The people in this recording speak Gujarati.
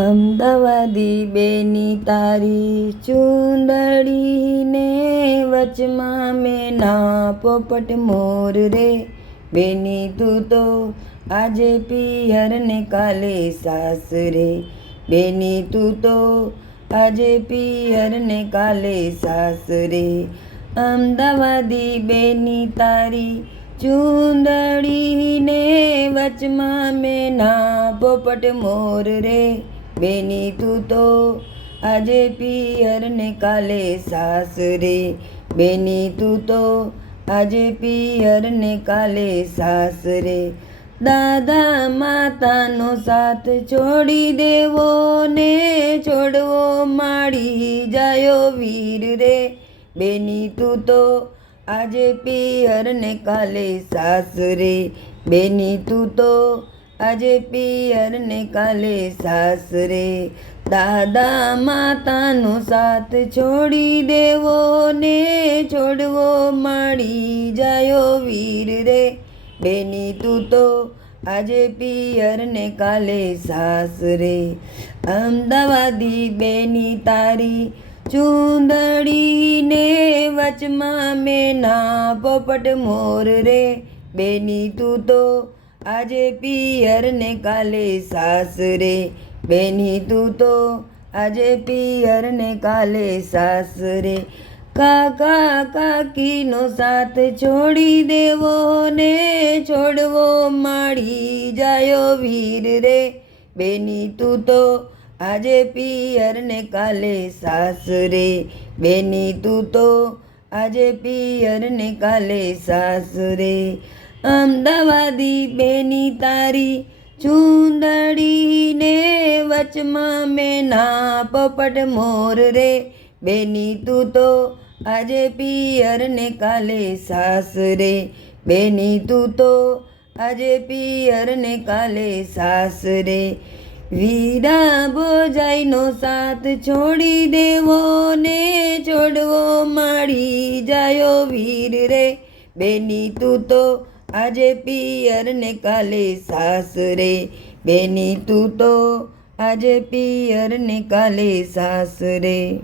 અમદાવાદી બેની તારી ચૂંદડીને વચમાં મેં ના પોપટ મોર રે. બેની, તું તો આજે પિયર ને કાલે સાસરે બેની, તું તો આજે પિયર ને કાલે સાસરે અમદાવાદી બેની તારી ચૂંદડીને વચમાં મેં ના પોપટ મોર રે. બેની તું તો આજે પિયર ને કાલે સાસરે બેની તું તો આજે પિયર ને કાલે સાસરે દાદા માતાનો સાથ છોડી દેવો ને છોડવો માડી જાયો વીર રે. બેની તું તો આજે પિયર ને કાલે સાસરે બેની તું તો આજે પિયર ને કાલે સાસરે. દાદા માતાનો સાથ છોડી દેવો ને છોડવો માડી જાયો વીર રે. બેની તું તો આજે પિયર ને કાલે સાસરે. અમદાવાદી બેની તારી ચૂંદડીને વચમાં મેં ના પોપટ મોર રે. બેની તું તો આજે પિયર ને કાલે સાસરે. બેની તું તો આજે પિયર ને કાલે સાસરે. કાકા કાકીનો સાથ છોડી દેવો ને છોડવો માડી જાયો વીર રે. બેની તું તો આજે પિયર ને કાલે સાસરે. બેની તું તો આજે પિયર ને કાલે સાસરે. અમદાવાદી બેની તારી ચૂંદડીને વચમાં મેં ના પોપટ મોર રે. બેની તું તો આજે પિયર ને કાલે સાસરે બેની તું તો આજે પિયર ને કાલે સાસરે વીરા ભોજાઈનો સાથ છોડી દેવો ને છોડવો માડી જાયો વીર રે. બેની તું તો આજે પિયર ને કાલે સાસરે. બેની તું તો આજે પિયર ને કાલે સાસરે.